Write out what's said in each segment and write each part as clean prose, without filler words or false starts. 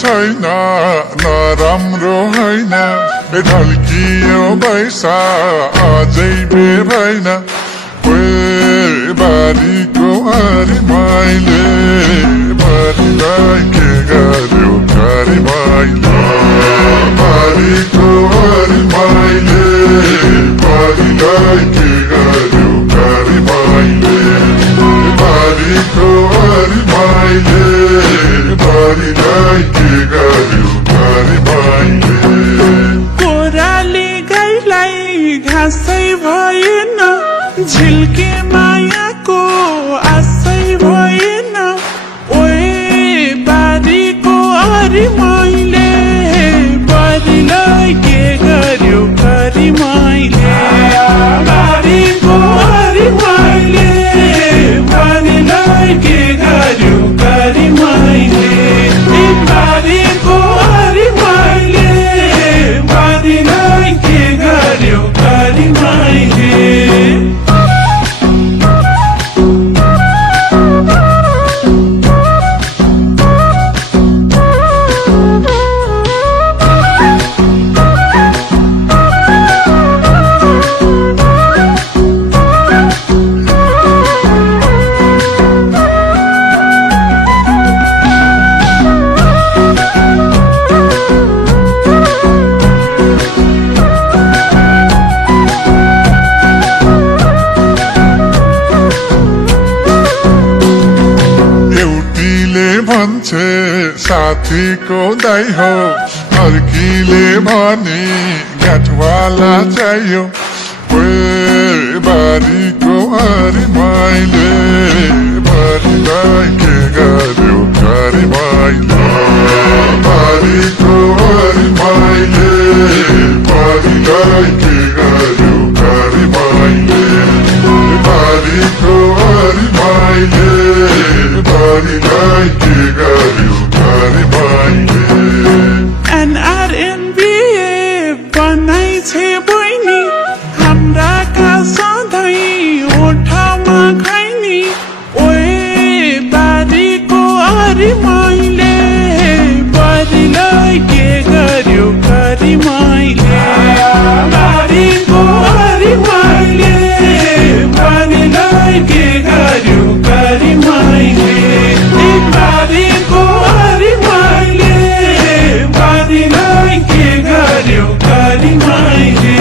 छैन नराम्रो होइन ढल्कियो बैसा अझै बेभैन बारीको हरि मैले बारीलाई के गर्यो घरि मैले बारीको हरि मैले बारीलाई के गर्यो घरि मैले बारीको हरि मैले बारीलाई के गर्यो घरि मैले कोराले गाईलाई घाँसै भएन झिल्के मायाको आशै भएन ओए बारीको हरि मैले बारीलाई के गर्यो घरि मैले बारीको हरि मैले बारीलाई के गर्यो घरि मैले बारीको हरि मैले बारीलाई के गर्यो घरि मैले भन्छे साथीको दाइ हो अर्कीले भने गाँठवाला चाहियो बारीको हरि मैले बारीलाई के गर्यो घरि मैले बारीको हरि मैले बारीलाई के गर्यो घरि मैले बारीको हरि मैले बारीलाई के गर्यो घरि मैले NRNBA बनाइ छे बहिनी हाम्रा का सधैँ ओठमा खैनी ओए बारीको हरि मैले बारीलाई के गर्यो घरि मैले बारीको हरि मैले बारीलाई के गर्यो घरि मैले बारीको हरि मैले बारीलाई के गर्यो घरि मैले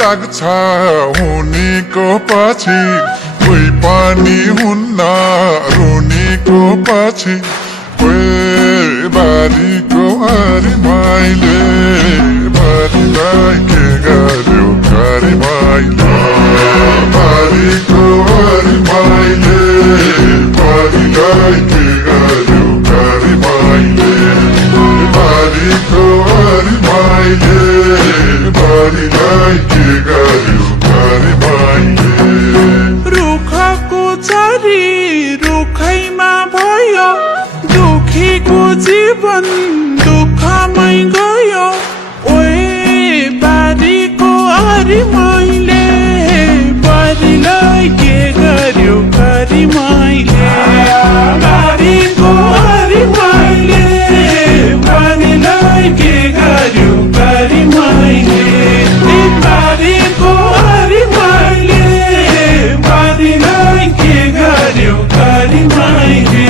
लाग्छ हुनेको पछि कोही पनि हुन्न रुनेको पछि बारीको हरि मैले बारीलाई के गर्यो घरि मैले बारीको हरि मैले बारीलाई के गर्यो घरि मैले बारीको हरि मैले बारीलाई के गर्यो घरि मैले रुखको चरी रुखैमा भयो दुखीको जीवन दुःखमै गयो ओए बारीको हरि मैले बारीलाई के गर्यो घरि मैले बारीको हरि मैले बारीलाई के गर्यो घरि मैले बारीको हरि मैले बारीलाई के गर्यो घरि मैले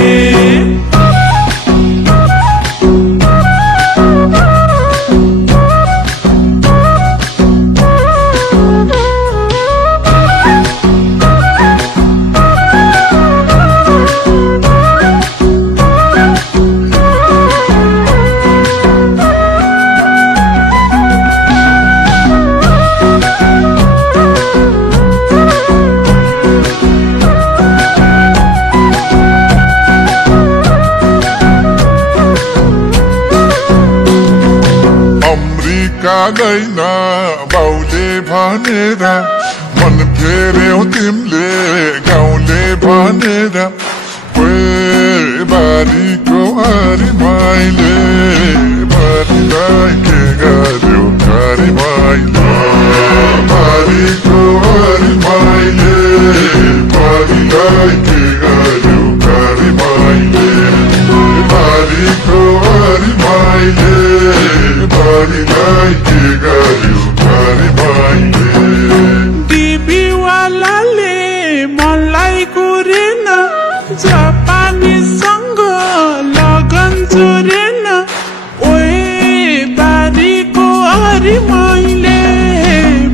फर्कादैन बाउले भनेर मन फेर्यौ तिमीले गाउँले भनेर बारीको अरी माइले बारीलाई के गर्यो कारी माइले बारीको अरी माइले बारीलाई के गर्यो कारी माइले बारीको अरी माइले बारीलाई के गर्यो कारी माइले टिभीवालाले मलाई कुरेन जापानीसँग लगन जोरेन ओए बारीको अरी माइले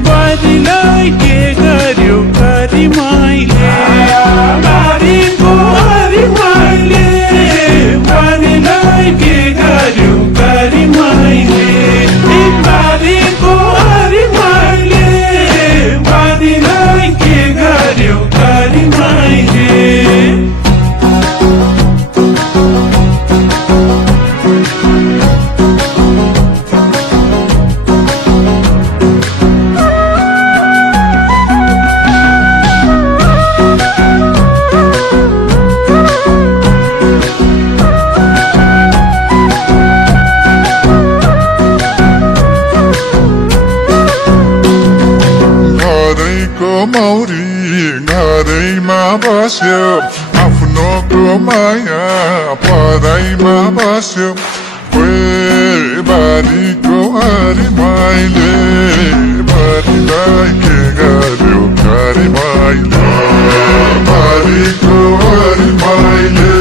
बारीलाई के गर्यो कारी माइले बारीको अरी माइले बारीलाई के गर्यो कारी माइले बारीको अरी माइले बारीलाई के गर्यो कारी माइले मौरी घरैमा बस्यो आफ्नोको माया पराइमा बस्यो बारीको अरी माइले बारीलाई के गर्यो कारी माइले बारीको अरी माइले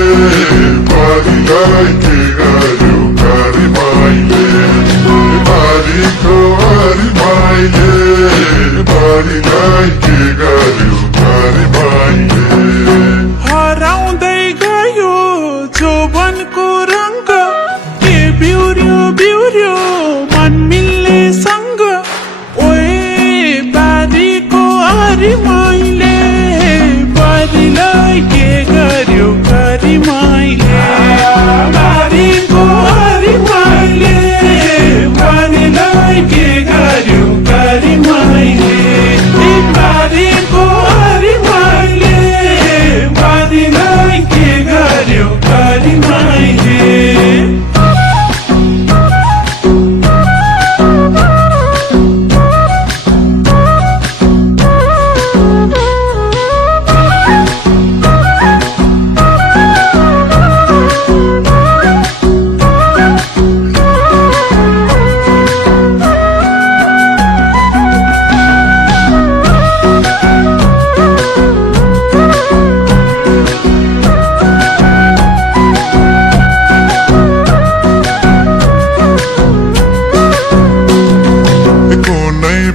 बारीलाई के गर्यो कारी माइले बारीको अरी माइले बारीलाई के गर्यो कारी माइले हराउँदै गयो जोवनको रङ्ग के बिउर्यो बिउर्यो मन मिल्ने सँग ओए बारीको अरी माइले बारीलाई के गर्यो कारी माइले बारीको अरी माइले बारीलाई के गर्यो कारी माइले बारीको अरी माइले बारीलाई के गर्यो कारी माइले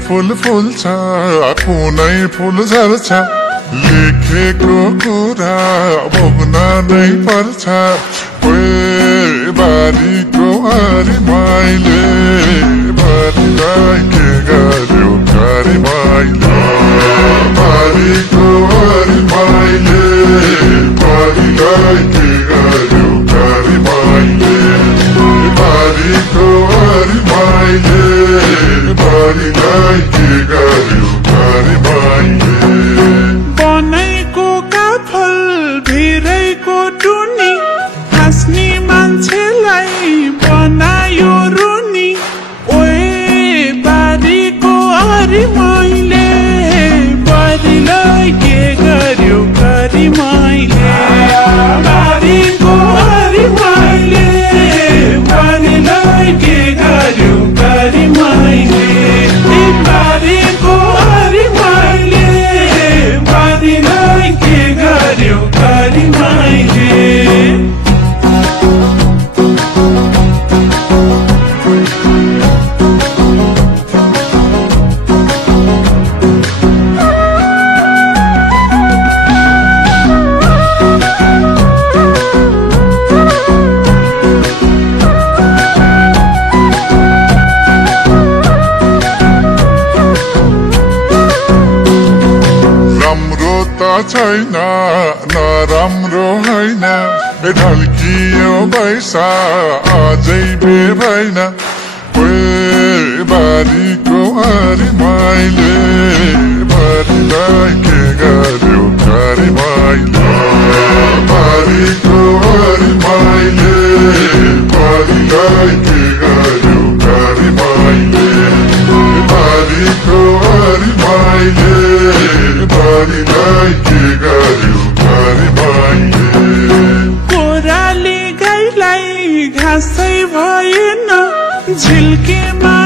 फूल फुल्छ कुनै फुल झर्छ लेखेको कुरा भोग्न नै पर्छ बारीको अरी माइले बारीलाई के गर्यो कारी माइले बारीको अरी माइले बारीलाई के गर्यो कारी माइले बारीको अरी माइले बारीलाई के गर्यो कारी माइले बनैको काफल भिरैको टुनी हाँस्ने मान्छेलाई बनायो रुनी ओए बारीको अरी माइले बारीलाई के गर्यो कारी माइले बारीको अरी माइले बारीलाई के गर्यो कारी माइले बारीको अरी माइले बारीलाई के गर्यो कारी माइले छैन नराम्रो होइन ढल्कियो बैसा अझै बेभैन बारीको अरे माइले बारीलाई के गर्यो कारी माइले बारीको अरे माइले बारीलाई के गर्यो कारी माइले बारीको अरे माइले बारीलाई के गर्यो कारी माइले कोराली गाईलाई घाँसै भएन झिल्केमा